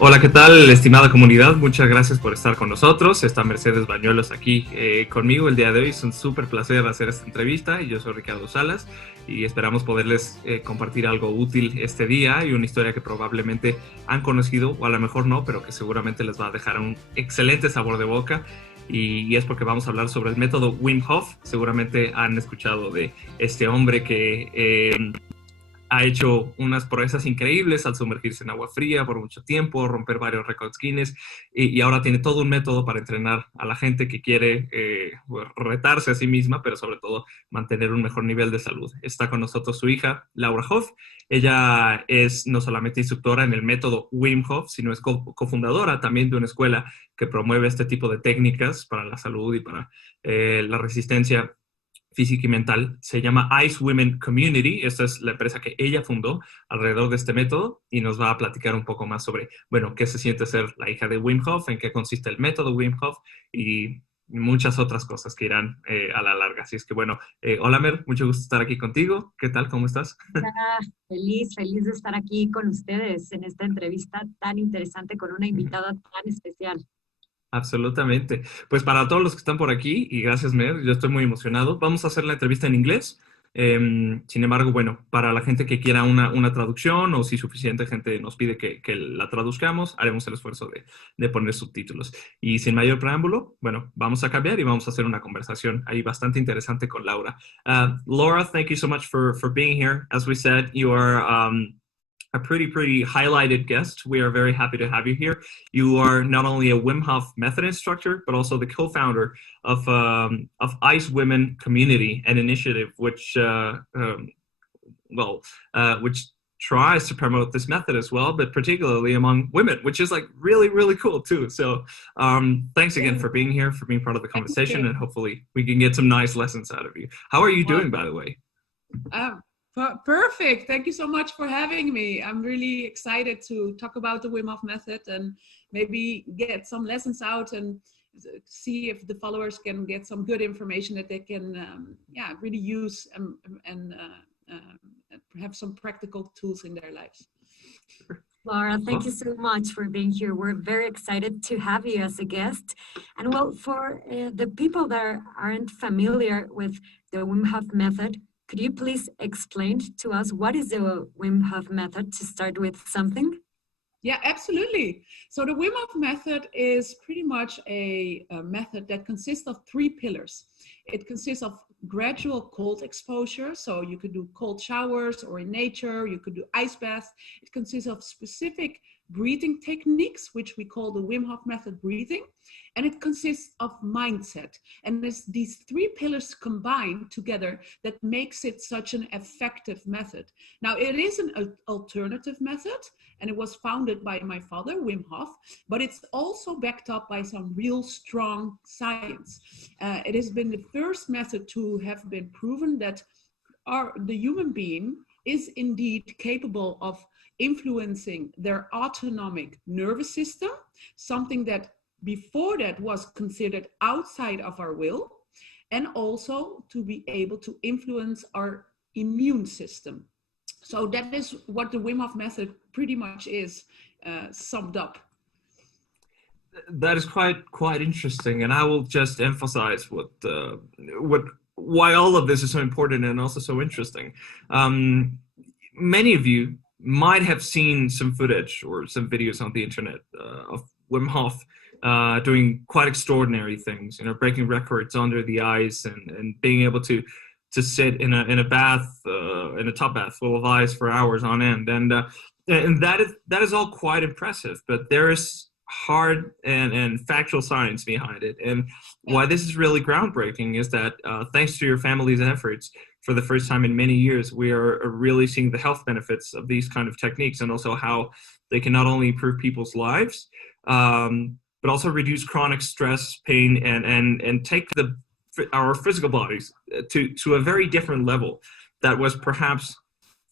Hola, ¿qué tal, estimada comunidad? Muchas gracias por estar con nosotros. Está Mercedes Bañuelos aquí conmigo el día de hoy. Es un súper placer hacer esta entrevista y yo soy Ricardo Salas y esperamos poderles compartir algo útil este día y una historia que probablemente han conocido o a lo mejor no, pero que seguramente les va a dejar un excelente sabor de boca. Y es porque vamos a hablar sobre el método Wim Hof. Seguramente han escuchado de este hombre que ha hecho unas proezas increíbles al sumergirse en agua fría por mucho tiempo, romper varios récords Guinness y ahora tiene todo un método para entrenar a la gente que quiere retarse a sí misma, pero sobre todo mantener un mejor nivel de salud. Está con nosotros su hija, Laura Hof. Ella es no solamente instructora en el método Wim Hof, sino es cofundadora también de una escuela que promueve este tipo de técnicas para la salud y para la resistencia física y mental. Se llama Ice Women Community. Esta es la empresa que ella fundó alrededor de este método y nos va a platicar un poco más sobre, bueno, qué se siente ser la hija de Wim Hof, en qué consiste el método Wim Hof y muchas otras cosas que irán a la larga. Así es que, bueno, hola Mer, mucho gusto estar aquí contigo. ¿Qué tal? ¿Cómo estás? Ah, feliz de estar aquí con ustedes en esta entrevista tan interesante con una invitada tan especial. Absolutamente. Pues para todos los que están por aquí, y gracias Mer, yo estoy muy emocionado, vamos a hacer la entrevista en inglés. Sin embargo, bueno, para la gente que quiera una traducción o si suficiente gente nos pide que la traduzcamos, haremos el esfuerzo de poner subtítulos. Y sin mayor preámbulo, bueno, vamos a cambiar y vamos a hacer una conversación ahí bastante interesante con Laura. Laura, thank you so much for being here. As we said, you are a pretty highlighted guest. We are very happy to have you here. You are not only a Wim Hof Method instructor, but also the co-founder of Ice Women Community, an initiative which tries to promote this method as well, but particularly among women, which is like really cool too. So thanks again for being here, for being part of the conversation, and hopefully we can get some nice lessons out of you. How are you doing, by the way? Perfect. Thank you so much for having me. I'm really excited to talk about the Wim Hof Method and maybe get some lessons out and see if the followers can get some good information that they can really use and have some practical tools in their lives. Laura, thank you so much for being here. We're very excited to have you as a guest. And well, for the people that aren't familiar with the Wim Hof Method, could you please explain to us what is the Wim Hof Method to start with something? Yeah, absolutely. So the Wim Hof Method is pretty much a method that consists of 3 pillars. It consists of gradual cold exposure. So you could do cold showers or in nature, you could do ice baths. It consists of specific breathing techniques, which we call the Wim Hof Method breathing. And it consists of mindset. And it's these 3 pillars combined together that makes it such an effective method. Now, it is an alternative method, and it was founded by my father, Wim Hof, but it's also backed up by some real strong science. It has been the first method to have been proven that the human being is indeed capable of influencing their autonomic nervous system, something that before that was considered outside of our will, and also to be able to influence our immune system. So that is what the Wim Hof Method pretty much is summed up. That is quite interesting, and I will just emphasize why all of this is so important and also so interesting. Many of you might have seen some footage or some videos on the internet of Wim Hof doing quite extraordinary things, breaking records under the ice and being able to sit in a bath, in a tub bath full of ice for hours on end, and that is all quite impressive. But there is hard and factual science behind it, and why this is really groundbreaking is that thanks to your family's efforts, for the first time in many years, we are really seeing the health benefits of these kind of techniques, and also how they can not only improve people's lives, but also reduce chronic stress, pain, and take our physical bodies to a very different level that was perhaps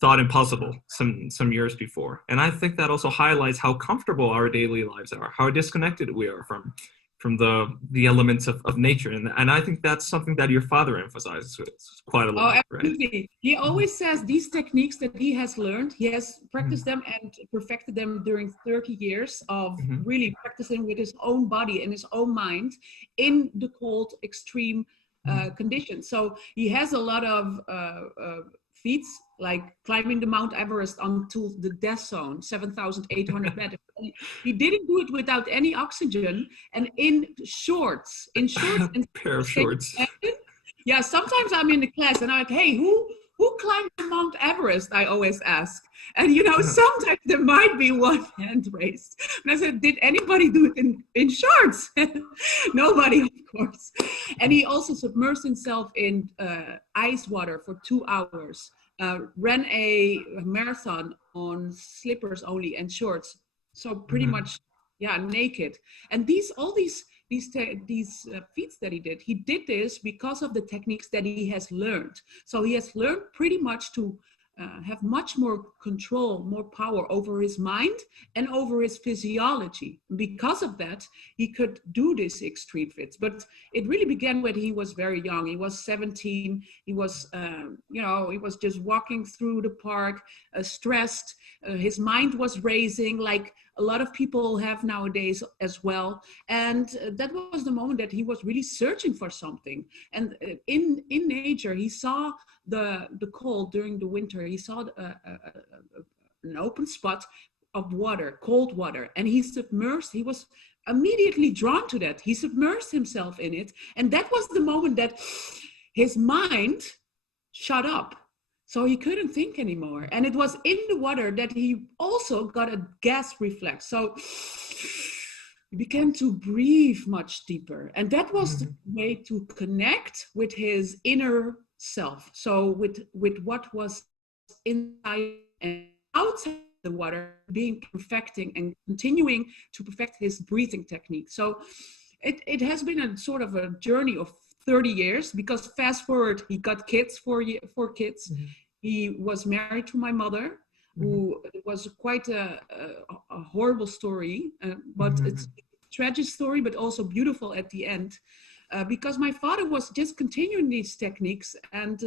thought impossible some years before. And I think that also highlights how comfortable our daily lives are, how disconnected we are from the elements of nature. And I think that's something that your father emphasizes quite a lot. Oh, absolutely. Right? He always says these techniques that he has learned, he has practiced them and perfected them during 30 years of really practicing with his own body and his own mind in the cold, extreme conditions. So he has a lot of feats, like climbing the Mount Everest onto the death zone, 7,800 meters. He didn't do it without any oxygen and in shorts. In shorts. And pair of shorts. Yeah, sometimes I'm in the class and I'm like, hey, who climbed the Mount Everest? I always ask. And, you know, sometimes there might be one hand raised. And I said, did anybody do it in shorts? Nobody, of course. And he also submersed himself in ice water for 2 hours, ran a marathon on slippers only and shorts. So pretty much, yeah, naked. And all these feats that he did this because of the techniques that he has learned. So he has learned pretty much to have much more control, more power over his mind and over his physiology. Because of that, he could do these extreme feats. But it really began when he was very young. He was 17. He was, he was just walking through the park, stressed. His mind was racing, like a lot of people have nowadays as well. And that was the moment that he was really searching for something. And in nature, he saw the cold during the winter. He saw an open spot of water, cold water, and he was immediately drawn to that. He submersed himself in it. And that was the moment that his mind shut up. So he couldn't think anymore. And it was in the water that he also got a gas reflex. So he began to breathe much deeper. And that was the way to connect with his inner self. So with what was inside and outside the water, perfecting and continuing to perfect his breathing technique. So it has been a sort of a journey of 30 years, because fast forward, he got kids, four kids. He was married to my mother, who was quite a horrible story, but it's a tragic story, but also beautiful at the end, because my father was just continuing these techniques, and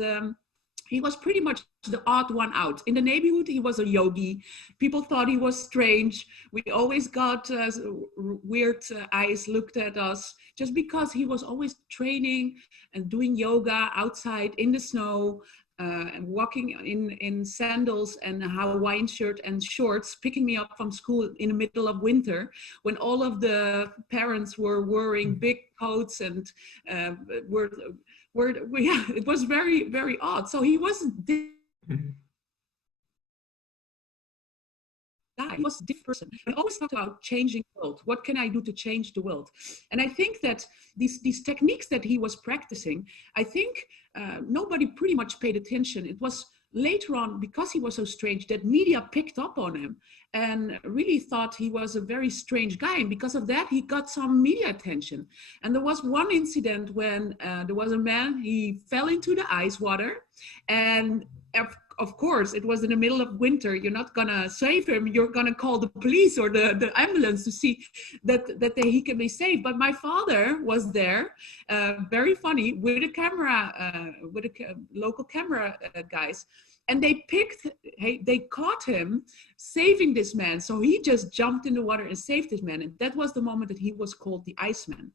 he was pretty much the odd one out. In the neighborhood, he was a yogi. People thought he was strange. We always got weird eyes looked at us, just because he was always training and doing yoga outside in the snow, and walking in sandals and a Hawaiian shirt and shorts, picking me up from school in the middle of winter, when all of the parents were wearing big coats and it was very, very odd. So he wasn't he was a different person. I always talked about changing the world. What can I do to change the world? And I think that these techniques that he was practicing, I think nobody pretty much paid attention. It was later on, because he was so strange, that media picked up on him and really thought he was a very strange guy. And because of that, he got some media attention. And there was one incident when there was a man, he fell into the ice water, and of course, it was in the middle of winter. You're not gonna save him. You're gonna call the police or the ambulance to see that he can be saved. But my father was there, very funny, with a camera, local camera guys, and they caught him saving this man. So he just jumped in the water and saved this man. And that was the moment that he was called the Iceman.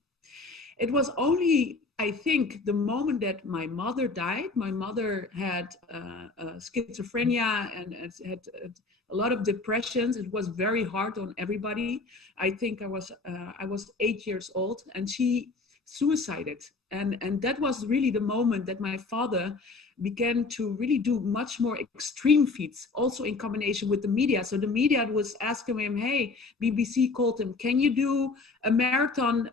It was only, I think, the moment that my mother died. My mother had schizophrenia and had a lot of depressions. It was very hard on everybody. I think I was 8 years old, and she suicided. And that was really the moment that my father began to really do much more extreme feats, also in combination with the media. So the media was asking him, hey, BBC called him, can you do a marathon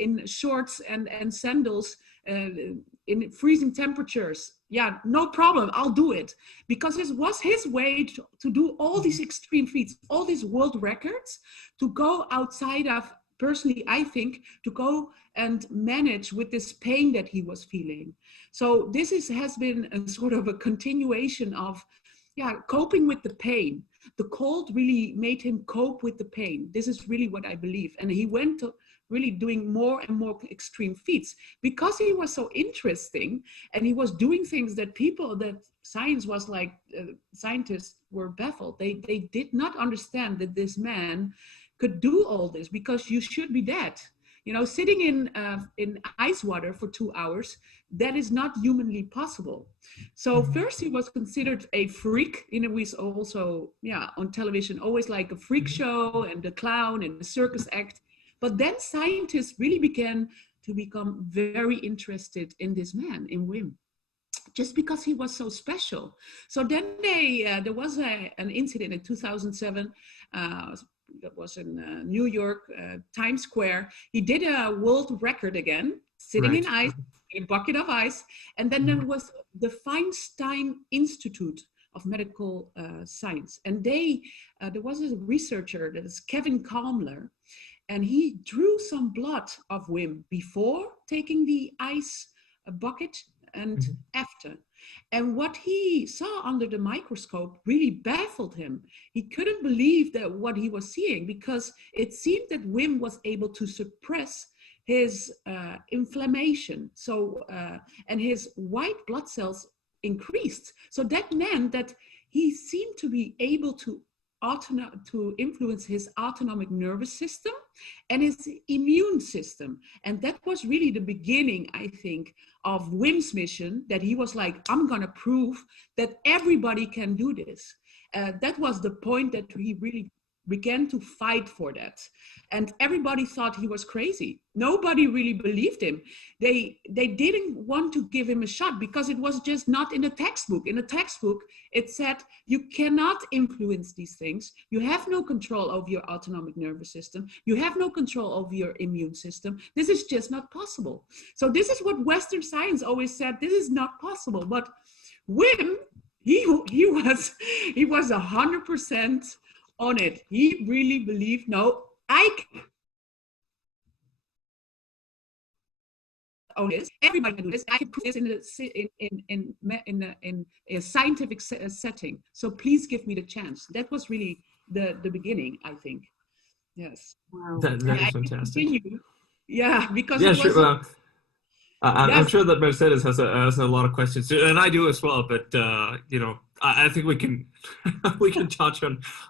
in shorts and sandals in freezing temperatures? Yeah, no problem, I'll do it. Because it was his way to do all these extreme feats, all these world records, to go outside of, personally, I think, to go and manage with this pain that he was feeling. So this has been a sort of a continuation of, coping with the pain. The cold really made him cope with the pain. This is really what I believe. And he went really doing more and more extreme feats because he was so interesting, and he was doing things that science was like, scientists were baffled. They did not understand that this man could do all this, because you should be dead. Sitting in ice water for 2 hours, that is not humanly possible. So first he was considered a freak. He was also, on television, always like a freak show and a clown and a circus act. But then scientists really began to become very interested in this man, in Wim, just because he was so special. So then there was an incident in 2007, that was in New York, Times Square. He did a world record again, sitting in ice, in a bucket of ice. And then there was the Feinstein Institute of Medical Science. And there was a researcher, that is Kevin Kalmler, and he drew some blood of Wim before taking the ice bucket and after. And what he saw under the microscope really baffled him. He couldn't believe that what he was seeing, because it seemed that Wim was able to suppress his inflammation. And his white blood cells increased. So that meant that he seemed to be able to influence his autonomic nervous system and his immune system. And that was really the beginning, I think, of Wim's mission, that he was like, I'm gonna prove that everybody can do this. That was the point that he really began to fight for that. And everybody thought he was crazy. Nobody really believed him. They didn't want to give him a shot, because it was just not in the textbook. In the textbook, it said, you cannot influence these things. You have no control over your autonomic nervous system. You have no control over your immune system. This is just not possible. So this is what Western science always said, this is not possible. But Wim, he was 100% on it. He really believed, no, everybody can do this. I can prove this in a scientific setting. So please give me the chance. That was really the beginning, I think. Yes. Wow. That is fantastic. Yeah, because yeah, sure. I'm sure that Mercedes has a lot of questions too, and I do as well. But I think we can touch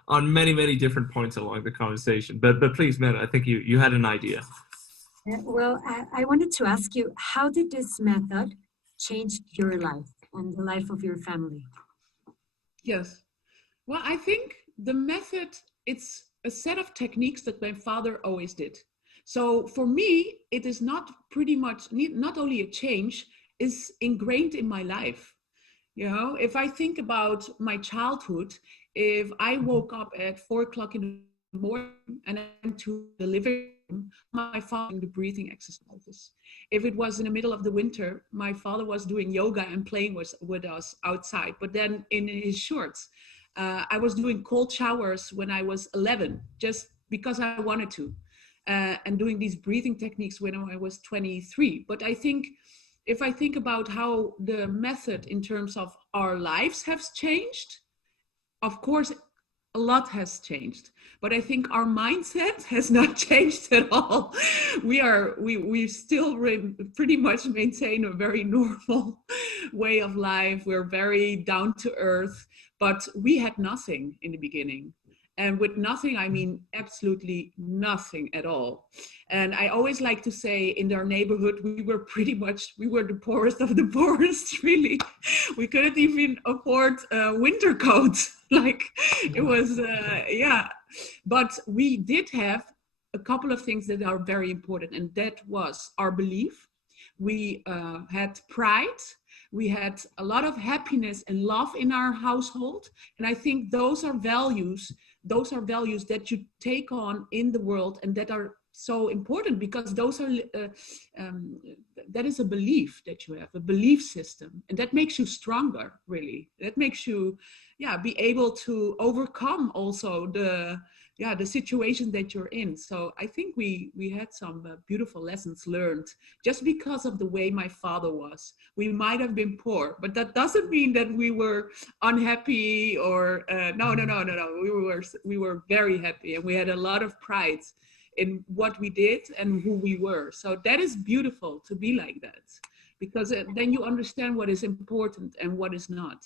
on many different points along the conversation. But please, Mette, I think you had an idea. Well, I wanted to ask you, how did this method change your life and the life of your family? Yes. Well, I think the method, it's a set of techniques that my father always did. So for me, it is not only a change, is ingrained in my life. If I think about my childhood, if I woke up at 4 o'clock in the morning and I went to the living room, my father doing the breathing exercises. If it was in the middle of the winter, my father was doing yoga and playing with us outside, but then in his shorts. I was doing cold showers when I was 11, just because I wanted to. And doing these breathing techniques when I was 23. But I think, if I think about how the method in terms of our lives has changed, of course, a lot has changed. But I think our mindset has not changed at all. We still pretty much maintain a very normal way of life. We're very down to earth, but we had nothing in the beginning. And with nothing, I mean absolutely nothing at all. And I always like to say, in our neighborhood, we were the poorest of the poorest, really. We couldn't even afford winter coats. It was, But we did have a couple of things that are very important. And that was our belief. We had pride. We had a lot of happiness and love in our household. And I think those are values that you take on in the world, and that are so important, because those are that is a belief that you have, a belief system, and that makes you stronger, really. That makes you be able to overcome also the situation that you're in. So I think we had some beautiful lessons learned just because of the way my father was. We might have been poor, but that doesn't mean that we were unhappy or no. We were very happy, and we had a lot of pride in what we did and who we were. So that is beautiful to be like that, because then you understand what is important and what is not.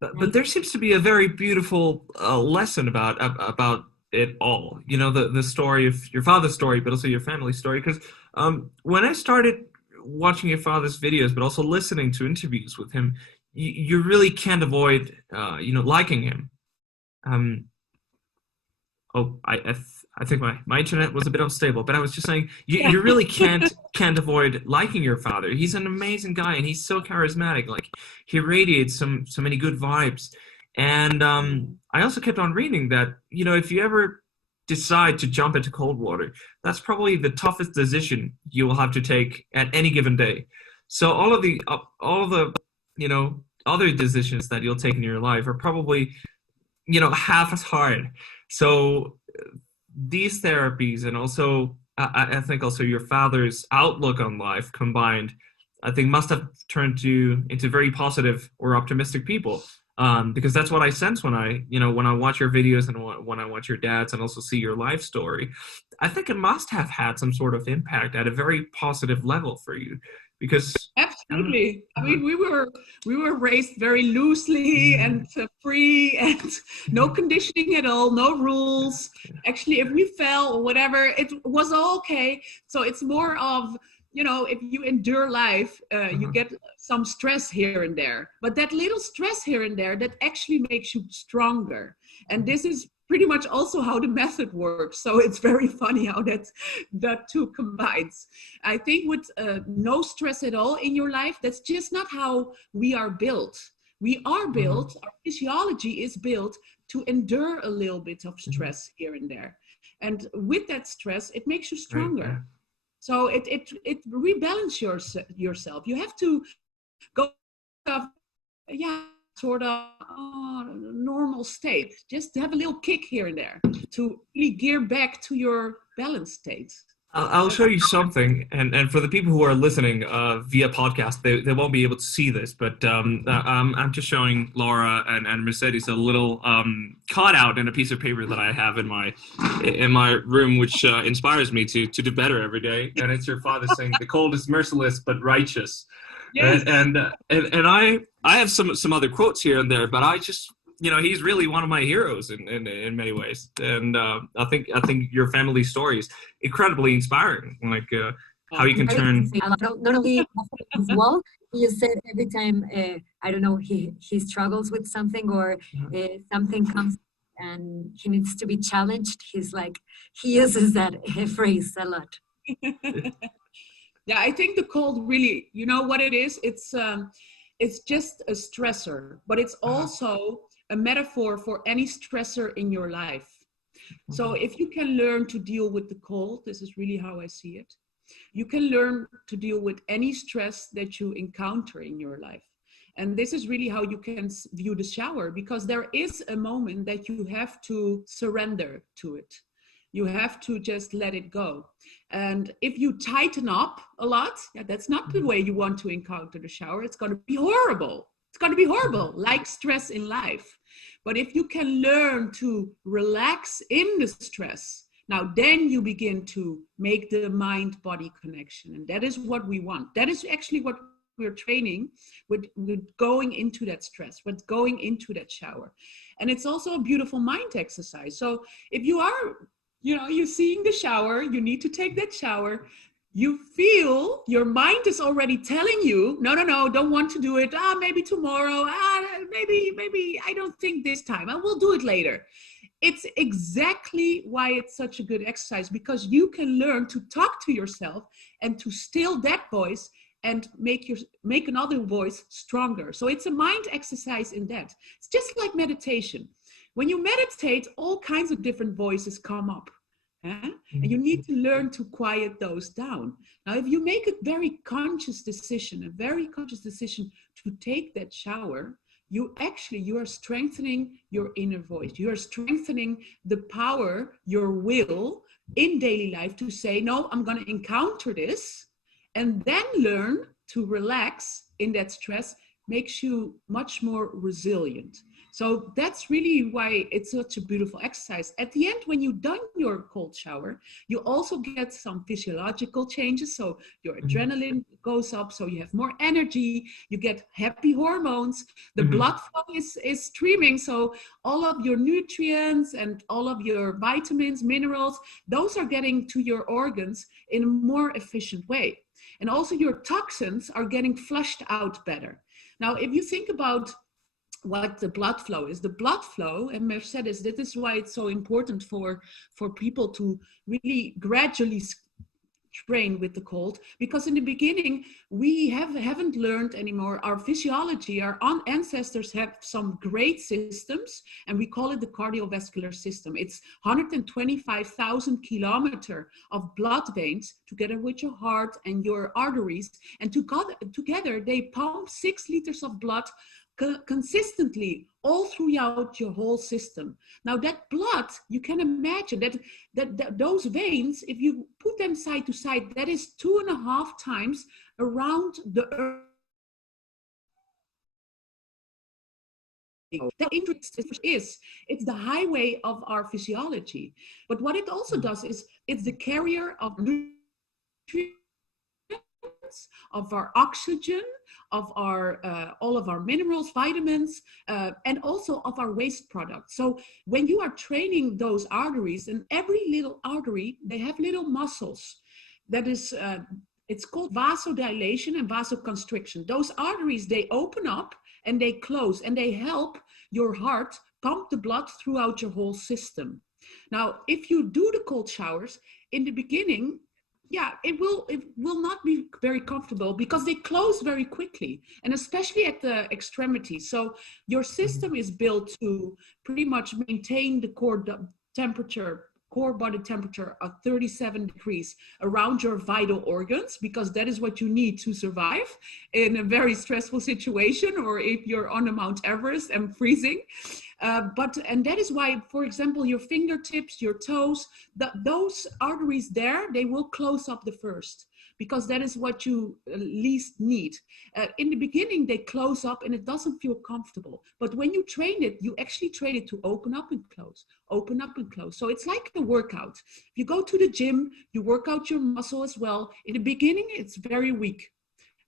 But there seems to be a very beautiful lesson about it all. You know, the story of your father's story, but also your family story. Because when I started watching your father's videos, but also listening to interviews with him, you really can't avoid, liking him. I think my internet was a bit unstable, but I was just saying you really can't avoid liking your father. He's an amazing guy, and he's so charismatic. Like, he radiates so many good vibes. And I also kept on reading that, you know, if you ever decide to jump into cold water, that's probably the toughest decision you will have to take at any given day. So all of the other decisions that you'll take in your life are probably, half as hard. So these therapies, and also I think also your father's outlook on life combined, I think must have turned you into very positive or optimistic people. Because that's what I sense when I watch your videos and when I watch your dad's and also see your life story. I think it must have had some sort of impact at a very positive level for you. Because absolutely, I mean, we were raised very loosely and free, and no conditioning at all, no rules. Actually, if we fell or whatever, it was all okay. So it's more of, if you endure life, you get some stress here and there. But that little stress here and there, that actually makes you stronger. And this is pretty much also how the method works. So it's very funny how that two combines. I think with no stress at all in your life, that's just not how we are built. We are built, our physiology is built to endure a little bit of stress here and there. And with that stress, it makes you stronger. Right. So it rebalances yourself. You have to go, sort of normal state. Just have a little kick here and there to really gear back to your balanced state. I'll show you something, and for the people who are listening via podcast, they won't be able to see this, but I'm just showing Laura and Mercedes a little cutout in a piece of paper that I have in my room, which inspires me to do better every day. And it's your father saying, "The cold is merciless but righteous." Yes. And I have some other quotes here and there, but I just, he's really one of my heroes in many ways. And I think your family story is incredibly inspiring. Like how you can turn. Not only as well, you said every time, he struggles with something or something comes and he needs to be challenged. He uses that phrase a lot. Yeah, I think the cold really, you know what it is? It's just a stressor, but it's also a metaphor for any stressor in your life. So if you can learn to deal with the cold, this is really how I see it. You can learn to deal with any stress that you encounter in your life. And this is really how you can view the shower, because there is a moment that you have to surrender to it. You have to just let it go. And if you tighten up a lot, that's not the way you want to encounter the shower. It's going to be horrible. It's going to be horrible, like stress in life. But if you can learn to relax in the stress, now then you begin to make the mind-body connection. And that is what we want. That is actually what we're training with going into that stress, with going into that shower. And it's also a beautiful mind exercise. So if you are, you're seeing the shower, you need to take that shower, you feel your mind is already telling you, no, don't want to do it. Maybe tomorrow. Maybe I don't think this time. I will do it later. It's exactly why it's such a good exercise, because you can learn to talk to yourself and to still that voice and make another voice stronger. So it's a mind exercise in that. It's just like meditation. When you meditate, all kinds of different voices come up. And you need to learn to quiet those down. Now, if you make a very conscious decision to take that shower, you are strengthening your inner voice. You are strengthening the power, your will in daily life to say, no, I'm going to encounter this, and then learn to relax in that stress makes you much more resilient. So that's really why it's such a beautiful exercise. At the end, when you've done your cold shower, you also get some physiological changes. So your adrenaline goes up, so you have more energy, you get happy hormones, the blood flow is streaming. So all of your nutrients and all of your vitamins, minerals, those are getting to your organs in a more efficient way. And also your toxins are getting flushed out better. Now, if you think about what the blood flow is, the blood flow, and Mercedes, this is why it's so important for people to really gradually train with the cold, because in the beginning we haven't learned anymore our physiology. Our ancestors have some great systems, and we call it the cardiovascular system. It's 125,000 kilometers of blood veins together with your heart and your arteries, and together they pump 6 liters of blood consistently all throughout your whole system. Now that blood, you can imagine that those veins, if you put them side to side, that is 2.5 times around the earth. That it's the highway of our physiology. But what it also does is it's the carrier of nutrients, of our oxygen, of our all of our minerals, vitamins, and also of our waste products. So when you are training those arteries, and every little artery, they have little muscles. That is, it's called vasodilation and vasoconstriction. Those arteries, they open up and they close, and they help your heart pump the blood throughout your whole system. Now, if you do the cold showers in the beginning, yeah, it will not be very comfortable because they close very quickly, and especially at the extremities. So your system is built to pretty much maintain the core body temperature of 37 degrees around your vital organs, because that is what you need to survive in a very stressful situation, or if you're on the Mount Everest and freezing. And that is why, for example, your fingertips, your toes, those arteries there, they will close up the first, because that is what you least need. In the beginning, they close up and it doesn't feel comfortable. But when you train it, you actually train it to open up and close, open up and close. So it's like a workout. If you go to the gym, you work out your muscle as well. In the beginning, it's very weak.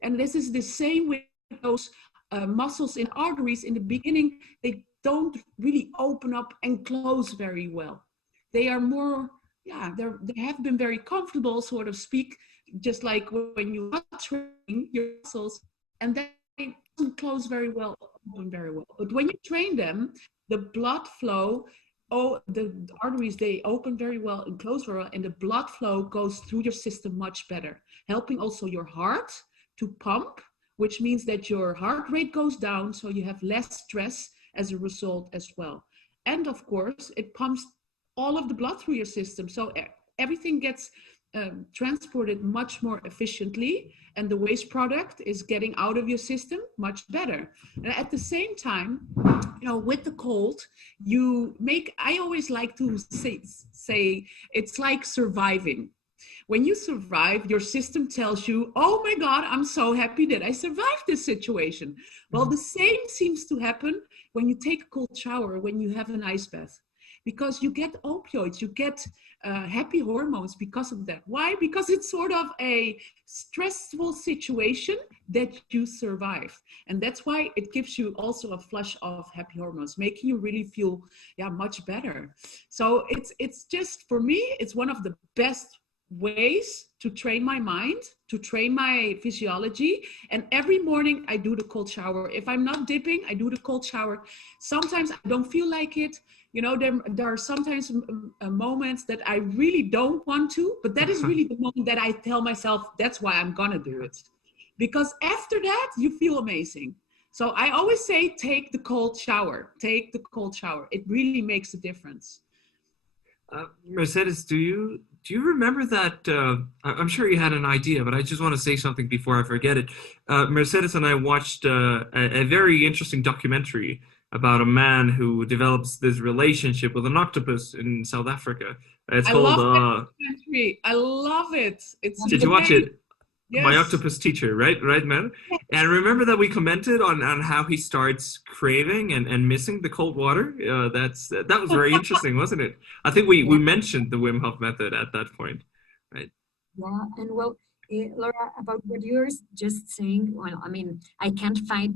And this is the same with those muscles in arteries. In the beginning, they don't really open up and close very well. They are more, they have been very comfortable, sort of speak, just like when you train your muscles, and they don't close very well, open very well. But when you train them, the blood flow, the arteries, they open very well and close very well, and the blood flow goes through your system much better, helping also your heart to pump, which means that your heart rate goes down, so you have less stress as a result as well. And of course, it pumps all of the blood through your system, so everything gets transported much more efficiently, and the waste product is getting out of your system much better. And at the same time, with the cold, I always like to say it's like surviving. When you survive, your system tells you, oh my God, I'm so happy that I survived this situation. Well, the same seems to happen when you take a cold shower, when you have an ice bath, because you get opioids, you get happy hormones because of that. Why? Because it's sort of a stressful situation that you survive. And that's why it gives you also a flush of happy hormones, making you really feel much better. So it's just, for me, it's one of the best ways to train my mind, to train my physiology. And every morning I do the cold shower. If I'm not dipping, I do the cold shower. Sometimes I don't feel like it. There are sometimes moments that I really don't want to, but that is really the moment that I tell myself, that's why I'm gonna do it. Because after that, you feel amazing. So I always say, take the cold shower. Take the cold shower. It really makes a difference. Mercedes, do you remember that? I'm sure you had an idea, but I just want to say something before I forget it. Mercedes and I watched a very interesting documentary about a man who develops this relationship with an octopus in South Africa. It's called. Love that documentary. I love it. Did you watch it? my Yes. octopus teacher, right, man? And remember that we commented on how he starts craving and missing the cold water. That was very interesting, wasn't it? I think we Yeah, mentioned the Wim Hof method at that point, right? yeah. And well, Laura, about what you're just saying, well, I mean, I can't fight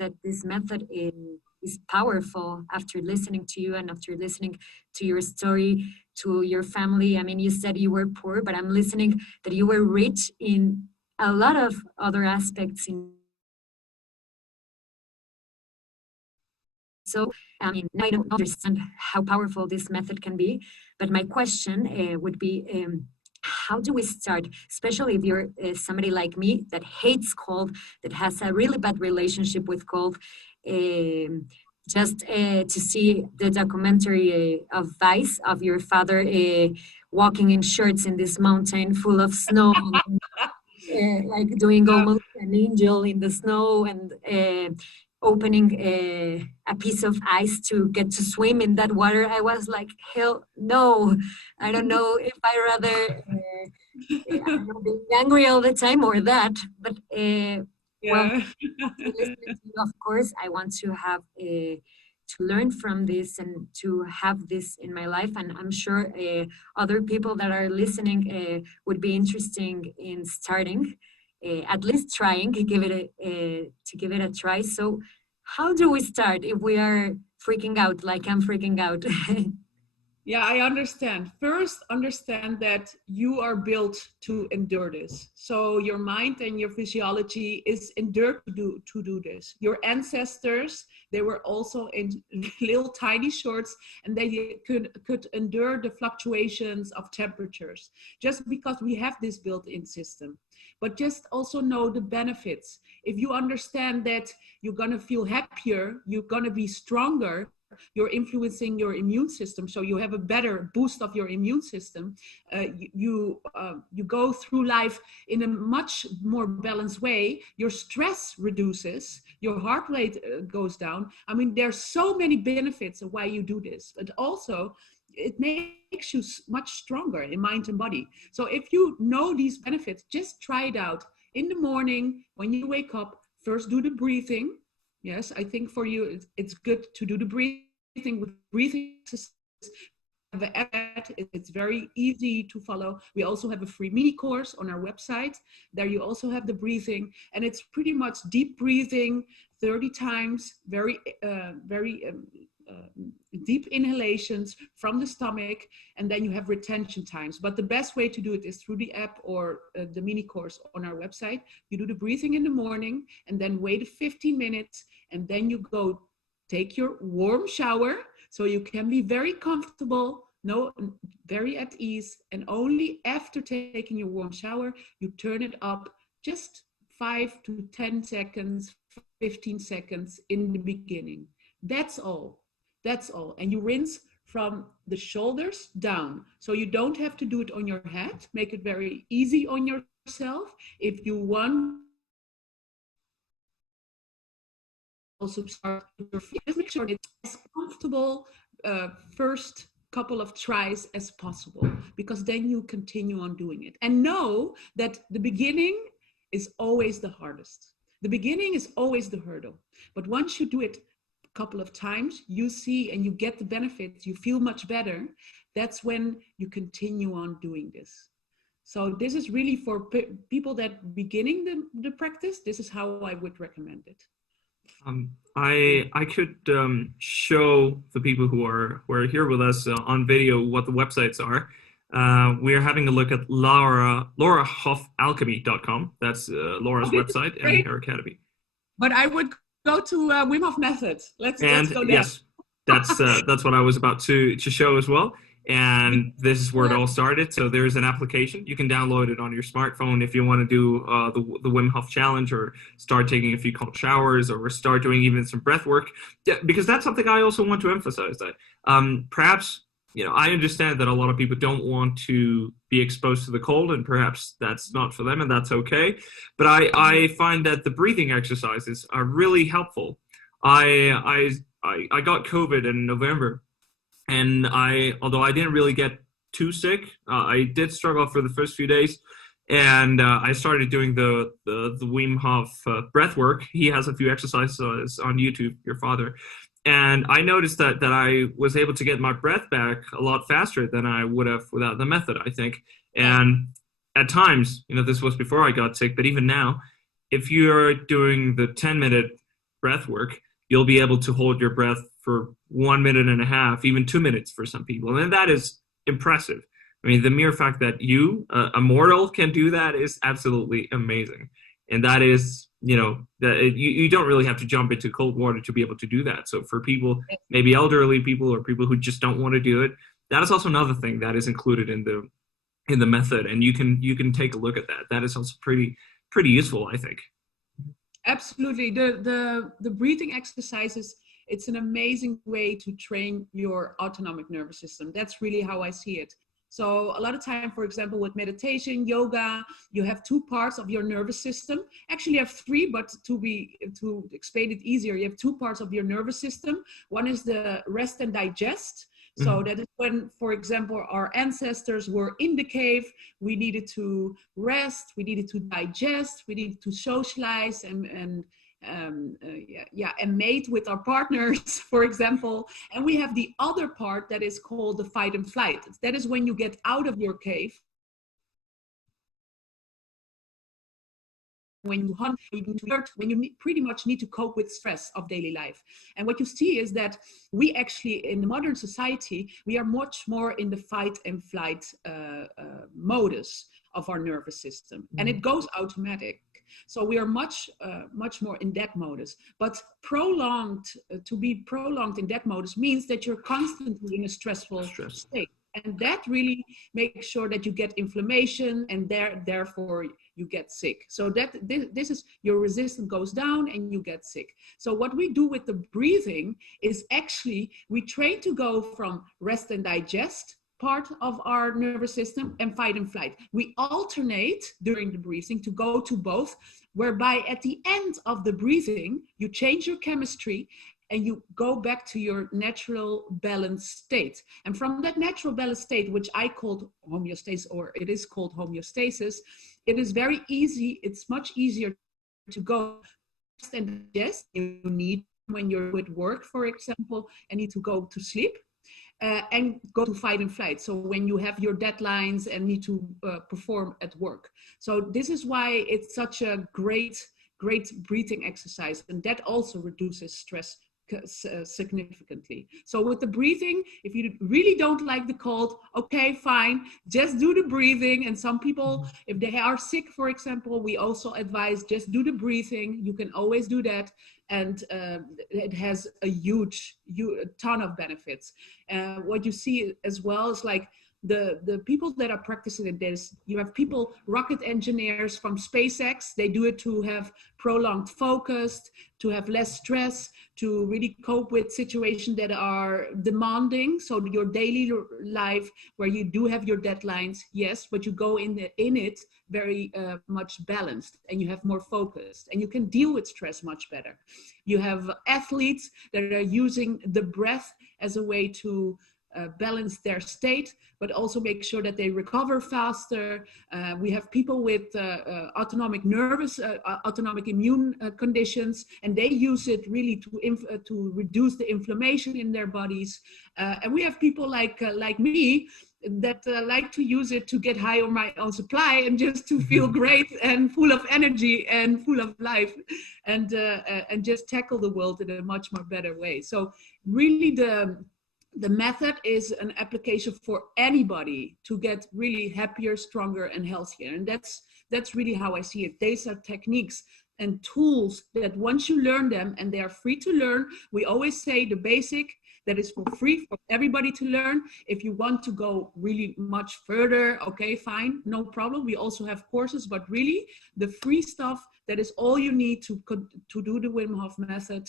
that this method is powerful after listening to you and after listening to your story, to your family. I mean, you said you were poor, but I'm listening that you were rich in a lot of other aspects in. So, I mean, now I don't understand how powerful this method can be. But my question would be, how do we start, especially if you're somebody like me that hates cold, that has a really bad relationship with cold? Just to see the documentary of Vice of your father walking in shorts in this mountain full of snow, like doing almost an angel in the snow and opening a piece of ice to get to swim in that water. I was like, hell no. I don't know if I rather I don't know, being angry all the time or that. But well, Yeah. listening to you, of course, I want to have to learn from this and to have this in my life. And I'm sure other people that are listening would be interested in starting, at least trying to give it a try. So, how do we start if we are freaking out like I'm freaking out? Yeah, I understand. First, understand that you are built to endure this. So your mind and your physiology is endured to do this. Your ancestors, they were also in little tiny shorts, and they could endure the fluctuations of temperatures just because we have this built-in system. But just also know the benefits. If you understand that you're gonna feel happier, you're gonna be stronger, you're influencing your immune system, so you have a better boost of your immune system. You go through life in a much more balanced way. Your stress reduces, your heart rate goes down. I mean, there's so many benefits of why you do this, but also it makes you much stronger in mind and body. So if you know these benefits, just try it out in the morning when you wake up. First, do the breathing. Yes, I think for you, it's good to do the breathing with breathing exercises. It's very easy to follow. We also have a free mini course on our website. There you also have the breathing, and it's pretty much deep breathing 30 times, very deep inhalations from the stomach, and then you have retention times. But the best way to do it is through the app or the mini course on our website. You do the breathing in the morning and then wait 15 minutes, and then you go take your warm shower so you can be very comfortable, very at ease, and only after taking your warm shower you turn it up just 5 to 10 seconds, 15 seconds in the beginning. That's all. And you rinse from the shoulders down. So you don't have to do it on your head. Make it very easy on yourself. If you want, also start with your feet. Just make sure it's as comfortable first couple of tries as possible, because then you continue on doing it. And know that the beginning is always the hardest. The beginning is always the hurdle. But once you do it couple of times, you see and you get the benefits, you feel much better. That's when you continue on doing this. So this is really for people that beginning the practice. This is how I would recommend it. I could show the people who are here with us on video what the websites are. We are having a look at laurahofalchemy.com. That's Laura's website and her academy. But I would go to Wim Hof Method. Let's go there. Yes, that's what I was about to show as well. And this is where it all started. So there's an application. You can download it on your smartphone if you want to do the Wim Hof challenge, or start taking a few cold showers, or start doing even some breath work. Yeah, because that's something I also want to emphasize, that perhaps, I understand that a lot of people don't want to be exposed to the cold, and perhaps that's not for them, and that's okay. But I find that the breathing exercises are really helpful. I got COVID in November, and although I didn't really get too sick, I did struggle for the first few days. And I started doing the Wim Hof breath work. He has a few exercises on YouTube, your father. And I noticed that I was able to get my breath back a lot faster than I would have without the method, I think. And at times, this was before I got sick, but even now, if you're doing the 10-minute breath work, you'll be able to hold your breath for 1 minute and a half, even 2 minutes for some people. And that is impressive. I mean, the mere fact that you, a mortal, can do that is absolutely amazing. And that is, that you don't really have to jump into cold water to be able to do that. So for people, maybe elderly people or people who just don't want to do it, that is also another thing that is included in the method. And you can take a look at that. That is also pretty useful, I think. Absolutely. The breathing exercises, it's an amazing way to train your autonomic nervous system. That's really how I see it. So a lot of time, for example, with meditation, yoga, you have two parts of your nervous system. Actually, you have three, but to explain it easier, you have two parts of your nervous system. One is the rest and digest. So that is when, for example, our ancestors were in the cave, we needed to rest, we needed to digest, we needed to socialize and mate with our partners, for example. And we have the other part that is called the fight and flight. That is when you get out of your cave. When you hunt, when you pretty much need to cope with stress of daily life. And what you see is that we actually, in the modern society, we are much more in the fight and flight modus of our nervous system. And it goes automatic. So we are much more in that modus. But to be prolonged in that modus means that you're constantly in a stressful state. And that really makes sure that you get inflammation and therefore you get sick. So that this is, your resistance goes down and you get sick. So what we do with the breathing is actually we train to go from rest and digest part of our nervous system and fight and flight. We alternate during the breathing to go to both, whereby at the end of the breathing, you change your chemistry and you go back to your natural balanced state. And from that natural balanced state, which I called homeostasis, or it is called homeostasis, it is very easy. It's much easier to go and digest. You need, when you're at work, for example, and need to go to sleep. And go to fight and flight. So when you have your deadlines and need to perform at work. So this is why it's such a great breathing exercise. And that also reduces stress significantly. So with the breathing, if you really don't like the cold, okay, fine, just do the breathing. And some people, if they are sick, for example, we also advise just do the breathing. You can always do that. And it has a ton of benefits. What you see as well is like the people that are practicing it, you have people, rocket engineers from SpaceX, they do it to have prolonged focus, to have less stress, to really cope with situations that are demanding. So your daily life where you do have your deadlines, yes, but you go in it very much balanced and you have more focus and you can deal with stress much better. You have athletes that are using the breath as a way to balance their state, but also make sure that they recover faster. We have people with autonomic immune conditions, and they use it really to reduce the inflammation in their bodies. And we have people like me that like to use it to get high on my own supply and just to feel great and full of energy and full of life, and just tackle the world in a much more better way. So really the method is an application for anybody to get really happier, stronger, and healthier. And that's really how I see it. These are techniques and tools that once you learn them, and they are free to learn, we always say the basic, that is for free for everybody to learn. If you want to go really much further, okay, fine, no problem. We also have courses, but really the free stuff, that is all you need to do the Wim Hof method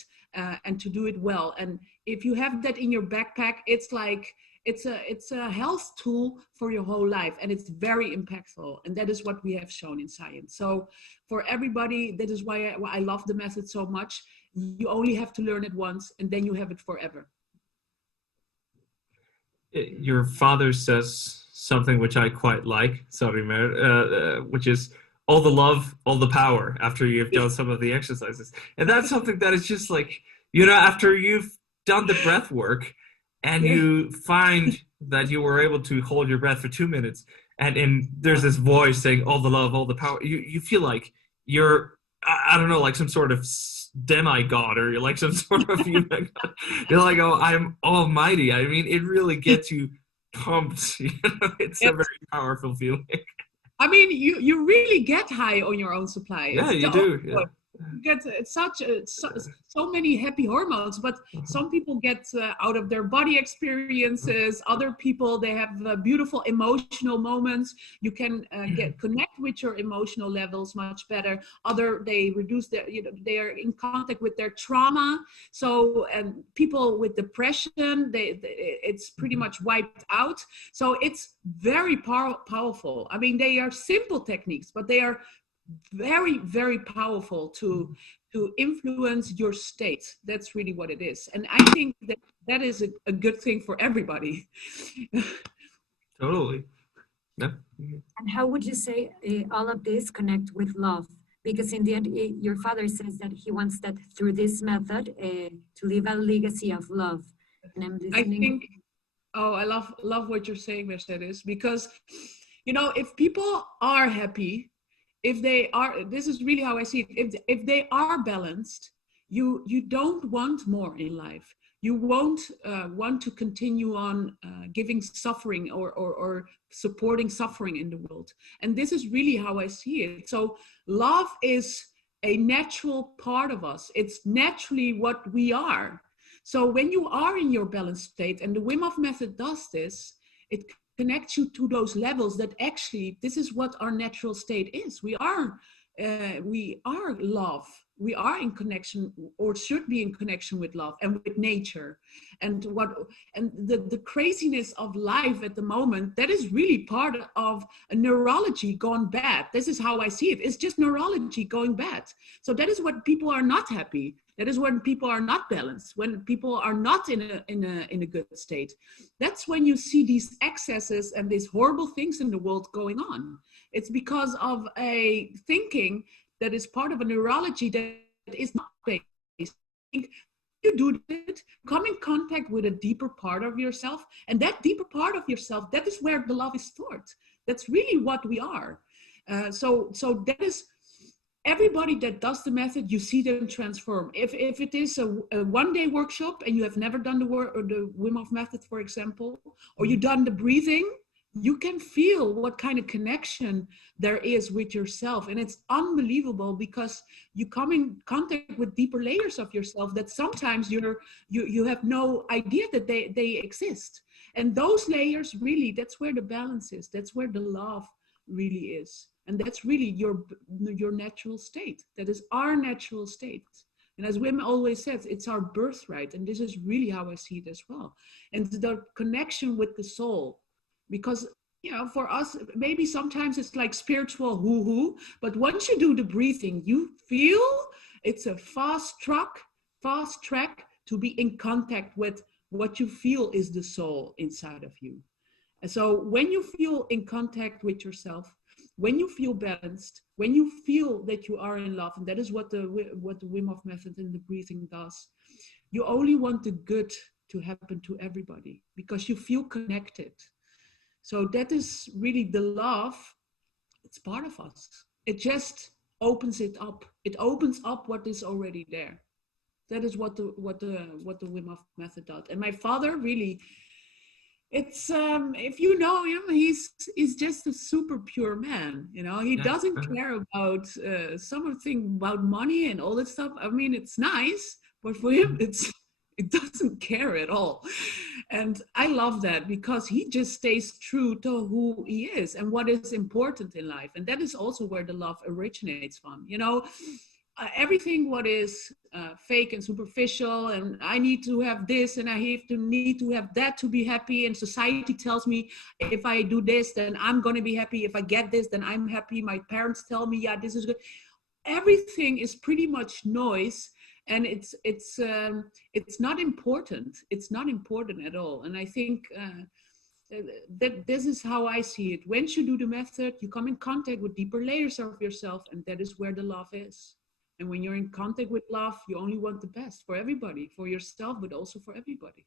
and to do it well. And if you have that in your backpack, it's like, it's a health tool for your whole life, and it's very impactful. And that is what we have shown in science. So for everybody, that is why I love the method so much. You only have to learn it once, and then you have it forever. Your father says something which I quite like, sorry, which is all the love, all the power after you've done some of the exercises. And that's something that is just like, after you've done the breath work and you find that you were able to hold your breath for 2 minutes and there's this voice saying all the love, all the power, you feel like you're, I don't know, like some sort of demigod, or you're like some sort of human god. You're like, oh, I'm almighty. I mean, it really gets you pumped. It's a very powerful feeling. I mean, you really get high on your own supply. Yeah, you do. Yeah. You get so many happy hormones, but some people get out of their body experiences. Other people, they have beautiful emotional moments. You can connect with your emotional levels much better. They reduce their, they are in contact with their trauma. So people with depression, it's pretty much wiped out. So it's very powerful. I mean, they are simple techniques, but they are very, very powerful to influence your state. That's really what it is. And I think that is a good thing for everybody. Totally. Yeah. And how would you say all of this connect with love? Because in the end, your father says that he wants that through this method to leave a legacy of love. And I'm listening. I think, I love what you're saying, Mercedes, because, if people are happy, if they are, this is really how I see it. If they are balanced, you don't want more in life. You won't want to continue on giving suffering or supporting suffering in the world. And this is really how I see it. So love is a natural part of us. It's naturally what we are. So when you are in your balanced state, and the Wim Hof Method does this, it connects you to those levels that actually this is what our natural state is. We are love. We are in connection, or should be in connection with love and with nature. And the craziness of life at the moment, that is really part of a neurology gone bad. This is how I see it. It's just neurology going bad. So that is what people are not happy. That is when people are not balanced, when people are not in a good state. That's when you see these excesses and these horrible things in the world going on. It's because of a thinking that is part of a neurology that is not based. You do it, come in contact with a deeper part of yourself, and that deeper part of yourself, that is where the love is stored. That's really what we are. So that is. Everybody that does the method, you see them transform. If it is a one-day workshop and you have never done the Wim Hof Method, for example, or you've done the breathing, you can feel what kind of connection there is with yourself. And it's unbelievable because you come in contact with deeper layers of yourself that sometimes you have no idea that they exist. And those layers, really, that's where the balance is. That's where the love really is. And that's really your natural state. That is our natural state. And as Wim always says, it's our birthright. And this is really how I see it as well. And the connection with the soul. Because, for us, maybe sometimes it's like spiritual hoo-hoo. But once you do the breathing, you feel it's a fast track to be in contact with what you feel is the soul inside of you. And so when you feel in contact with yourself, when you feel balanced, when you feel that you are in love, and that is what the Wim Hof Method and the breathing does, you only want the good to happen to everybody because you feel connected. So that is really the love. It's part of us. It just opens it up. It opens up what is already there. That is what the Wim Hof Method does. And my father really. It's if you know him, he's just a super pure man. He doesn't care about something about money and all that stuff. I mean, it's nice, but for him, it doesn't care at all. And I love that because he just stays true to who he is and what is important in life. And that is also where the love originates from. Everything what is fake and superficial, and I need to have this and I need to have that to be happy, and society tells me if I do this then I'm going to be happy, if I get this then I'm happy, my parents tell me this is good. Everything is pretty much noise, and it's not important. It's not important at all. And I think that this is how I see it. Once you do the method, you come in contact with deeper layers of yourself, and that is where the love is. And when you're in contact with love, you only want the best for everybody, for yourself, but also for everybody.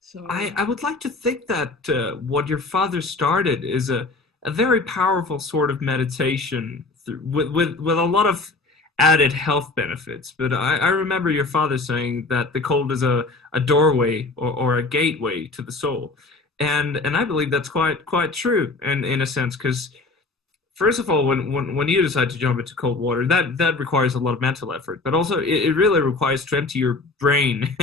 So I would like to think that what your father started is a very powerful sort of meditation with a lot of added health benefits. But I remember your father saying that the cold is a doorway or a gateway to the soul. And I believe that's quite true in a sense, because first of all, when you decide to jump into cold water, that requires a lot of mental effort, but also it really requires to empty your brain,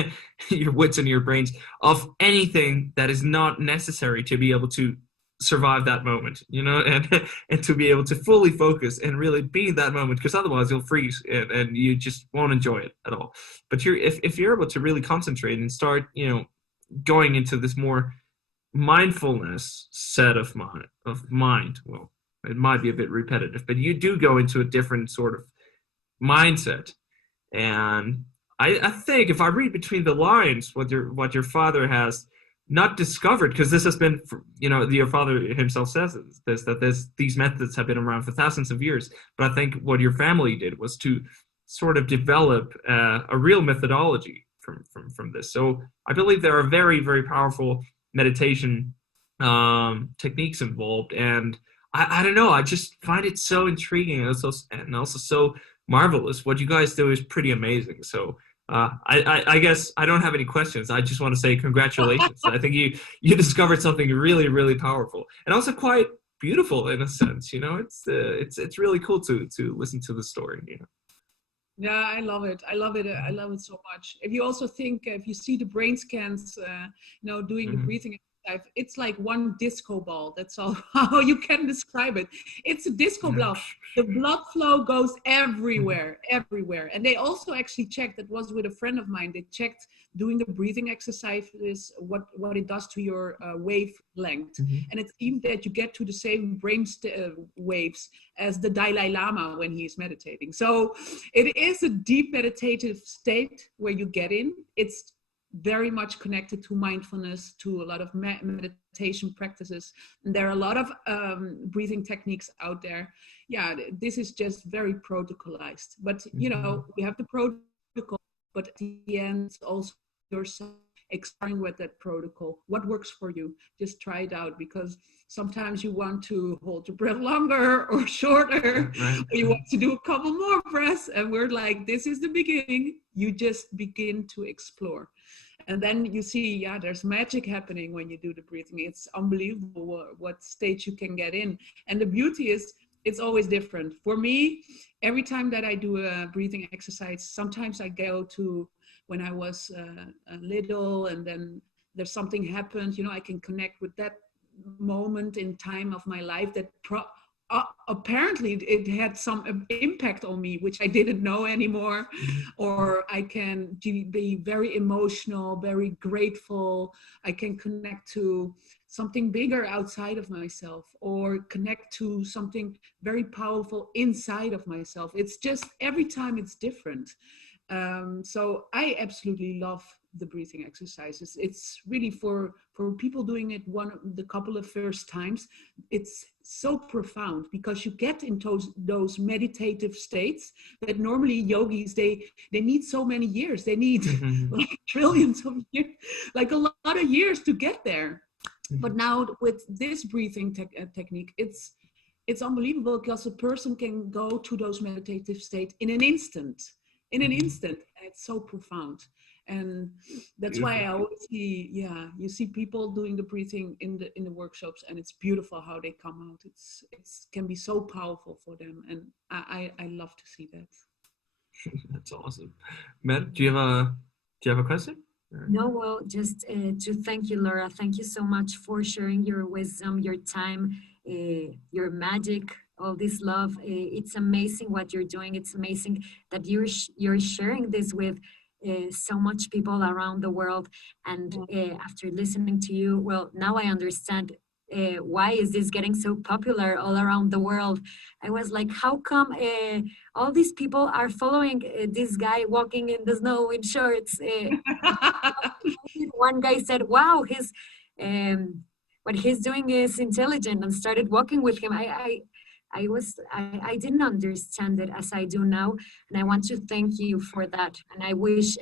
your wits and your brains of anything that is not necessary to be able to survive that moment, and to be able to fully focus and really be in that moment, because otherwise you'll freeze and you just won't enjoy it at all. But if you're able to really concentrate and start, going into this more mindfulness set of mind, well, it might be a bit repetitive, but you do go into a different sort of mindset. And I think if I read between the lines what your father has not discovered, because this has been, your father himself says that these methods have been around for thousands of years. But I think what your family did was to sort of develop a real methodology from this. So I believe there are very, very powerful meditation techniques involved, and I don't know, I just find it so intriguing and also so marvelous. What you guys do is pretty amazing. So I guess I don't have any questions. I just want to say congratulations. I think you discovered something really, really powerful and also quite beautiful in a sense. It's really cool to listen to the story. Yeah, I love it. I love it so much. If you also think, if you see the brain scans, doing the breathing exercise, it's like one disco ball. That's all how you can describe it. It's a disco ball. The blood flow goes everywhere. And they also actually checked, that was with a friend of mine, they checked doing the breathing exercises, what it does to your wave length. And it seemed that you get to the same brain waves as the Dalai Lama when he's meditating. So it is a deep meditative state where you get in. It's very much connected to mindfulness, to a lot of meditation practices. And there are a lot of breathing techniques out there. Yeah, this is just very protocolized. But, we have the protocol, but at the end, it's also yourself exploring with that protocol. What works for you? Just try it out, because sometimes you want to hold your breath longer or shorter, or you want to do a couple more breaths, and we're like, this is the beginning. You just begin to explore. And then you see, there's magic happening when you do the breathing. It's unbelievable what state you can get in. And the beauty is, it's always different. For me, every time that I do a breathing exercise, sometimes I go to when I was little, and then there's something happened, I can connect with that moment in time of my life that apparently it had some impact on me, which I didn't know anymore. Or I can be very emotional, very grateful. I can connect to something bigger outside of myself, or connect to something very powerful inside of myself. It's just every time it's different. So I absolutely love the breathing exercises. It's really for people doing it the couple of first times. It's so profound, because you get into those meditative states that normally yogis, they need so many years. They need like trillions of years, like a lot of years to get there. But now with this breathing technique, it's unbelievable, because a person can go to those meditative states in an instant. It's so profound. And that's why I always see, you see people doing the breathing in the workshops, and it's beautiful how they come out. It can be so powerful for them, and I love to see that. That's awesome. Mel, do you have a question? No, well, just to thank you, Laura. Thank you so much for sharing your wisdom, your time, your magic, all this love. It's amazing what you're doing. It's amazing that you're sharing this with so much people around the world. And after listening to you, well, now I understand why is this getting so popular all around the world. I was like, how come all these people are following this guy walking in the snow in shorts? One guy said, wow, what he's doing is intelligent, and started walking with him. I didn't understand it as I do now, and I want to thank you for that. And I wish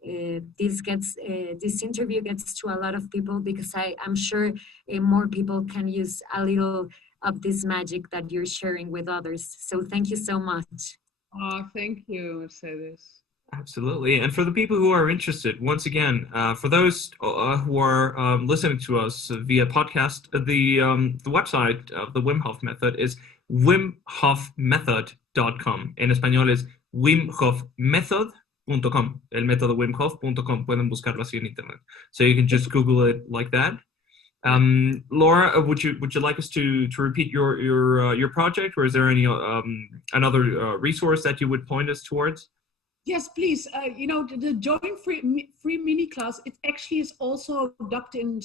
this interview gets to a lot of people, because I'm sure more people can use a little of this magic that you're sharing with others. So thank you so much. Oh, thank you, Mercedes. Absolutely. And for the people who are interested, once again, for those who are listening to us via podcast, the website of the Wim Hof Method is wimhofmethod.com. En español es wimhofmethod.com. El método wimhof.com. Pueden buscarlo así en internet. So you can just Google it like that. Laura, would you like us to repeat your project, or is there any another resource that you would point us towards? Yes, please. The Join free mini class, it actually is also dubbed in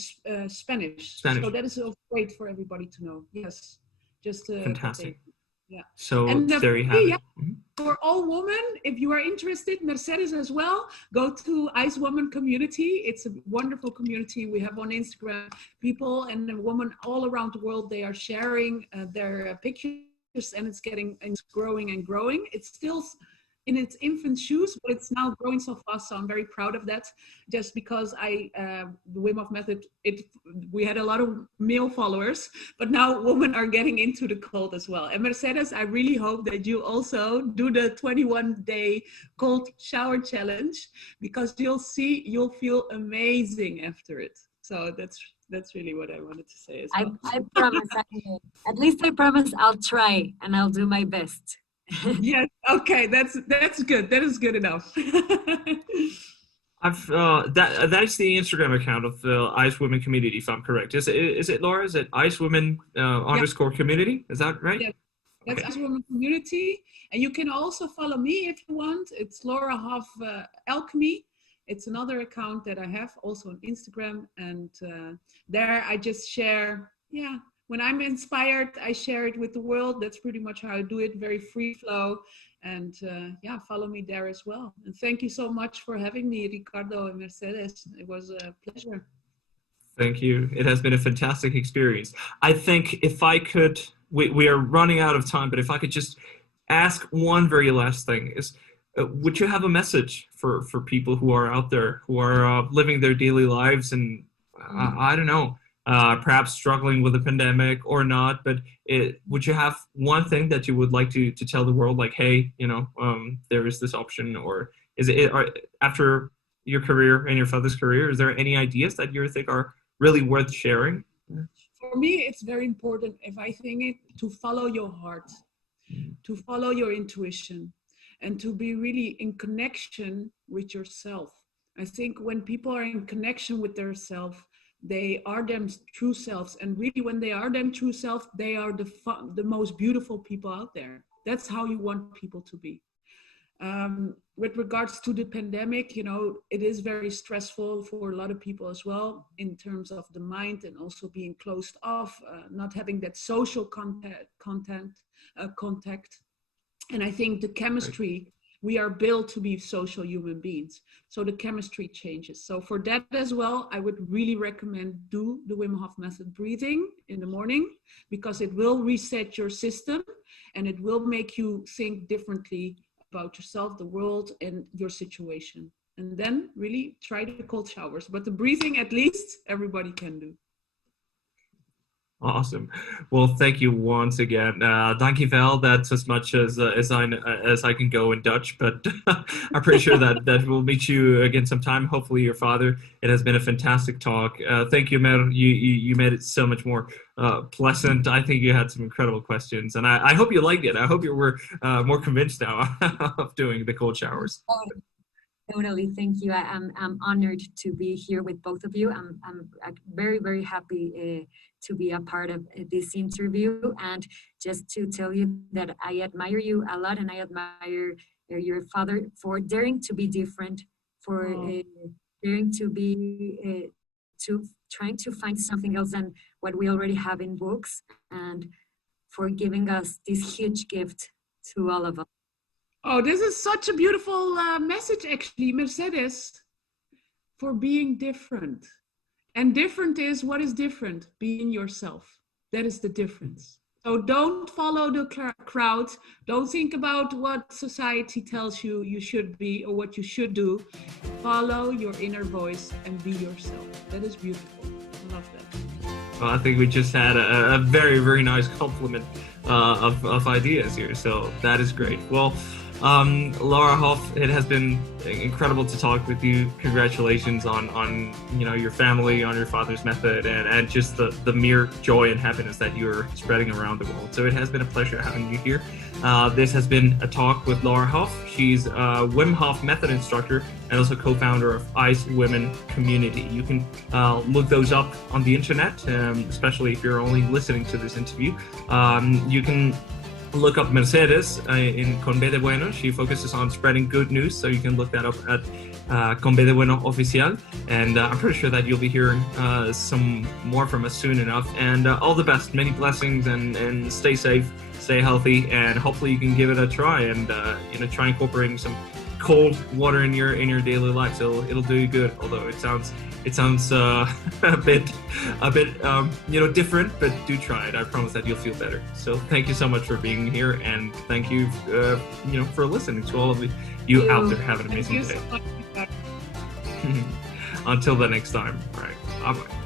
Spanish. So that is also great for everybody to know. Yes, just fantastic. Yeah. So there you have it. For all women, if you are interested, Mercedes as well, go to Ice Woman Community. It's a wonderful community we have on Instagram. People and women all around the world, they are sharing their pictures, and it's growing and growing. It's still in its infant shoes, but it's now growing so fast. So I'm very proud of that. Just because the Wim Hof Method, we had a lot of male followers, but now women are getting into the cold as well. And Mercedes, I really hope that you also do the 21-day cold shower challenge, because you'll feel amazing after it. So that's really what I wanted to say as well. I promise, at least I promise I'll try, and I'll do my best. Yes. Okay. That's good. That is good enough. That is the Instagram account of the Ice Women Community, if I'm correct. Is it Laura? Is it Ice Women _ community? Is that right? Yes. That's Okay. Ice Women Community, and you can also follow me if you want. It's Laura Hof Alchemy. It's another account that I have also on Instagram, and there I just share. Yeah. When I'm inspired, I share it with the world. That's pretty much how I do it, very free flow. And follow me there as well. And thank you so much for having me, Ricardo and Mercedes. It was a pleasure. Thank you. It has been a fantastic experience. I think if I could, we are running out of time, but if I could just ask one very last thing is, would you have a message for people who are out there, who are living their daily lives and I don't know, perhaps struggling with the pandemic or not, but would you have one thing that you would like to tell the world, like, hey, there is this option, or is it after your career and your father's career, is there any ideas that you think are really worth sharing? For me, it's very important, if I think it, to follow your heart, to follow your intuition, and to be really in connection with yourself. I think when people are in connection with their self, they are them true selves, and really when they are them true self, they are the most beautiful people out there. That's how you want people to be. With regards to the pandemic, it is very stressful for a lot of people as well, in terms of the mind, and also being closed off, not having that social contact. And I think the chemistry, we are built to be social human beings. So the chemistry changes. So for that as well, I would really recommend do the Wim Hof Method breathing in the morning, because it will reset your system, and it will make you think differently about yourself, the world, and your situation. And then really try the cold showers. But the breathing, at least, everybody can do. Awesome. Well, thank you once again. Dankjewel. That's as much as I can go in Dutch, but I'm pretty sure that we'll meet you again sometime. Hopefully your father. It has been a fantastic talk. Thank you, Mer. You made it so much more pleasant. I think you had some incredible questions, and I hope you liked it. I hope you were more convinced now of doing the cold showers. Totally. Thank you. I'm honored to be here with both of you. I'm very, very happy to be a part of this interview, and just to tell you that I admire you a lot, and I admire your father for daring to be different, for daring to be trying to find something else than what we already have in books, and for giving us this huge gift to all of us. Oh, this is such a beautiful message, actually, Mercedes, for being different. And different is, what is different? Being yourself. That is the difference. So don't follow the crowd. Don't think about what society tells you you should be or what you should do. Follow your inner voice and be yourself. That is beautiful. I love that. Well, I think we just had a very, very nice compliment of ideas here. So that is great. Well, Laura Hof, it has been incredible to talk with you. Congratulations on your family, on your father's method, and just the mere joy and happiness that you're spreading around the world. So it has been a pleasure having you here. This has been a talk with Laura Hof. She's a Wim Hof Method instructor and also co-founder of Ice Women Community. You can look those up on the internet, especially if you're only listening to this interview. You can look up Mercedes in Con B de Bueno. She focuses on spreading good news, so you can look that up at Con B de Bueno Oficial. And I'm pretty sure that you'll be hearing some more from us soon enough. And all the best, many blessings, and stay safe, stay healthy, and hopefully you can give it a try and try incorporating some cold water in your daily life. So it'll do you good. Although it sounds a bit different, but do try it. I promise that you'll feel better. So thank you so much for being here, and thank you for listening to all of you out there. Have an amazing day. So much. Until the next time. All right. Bye bye.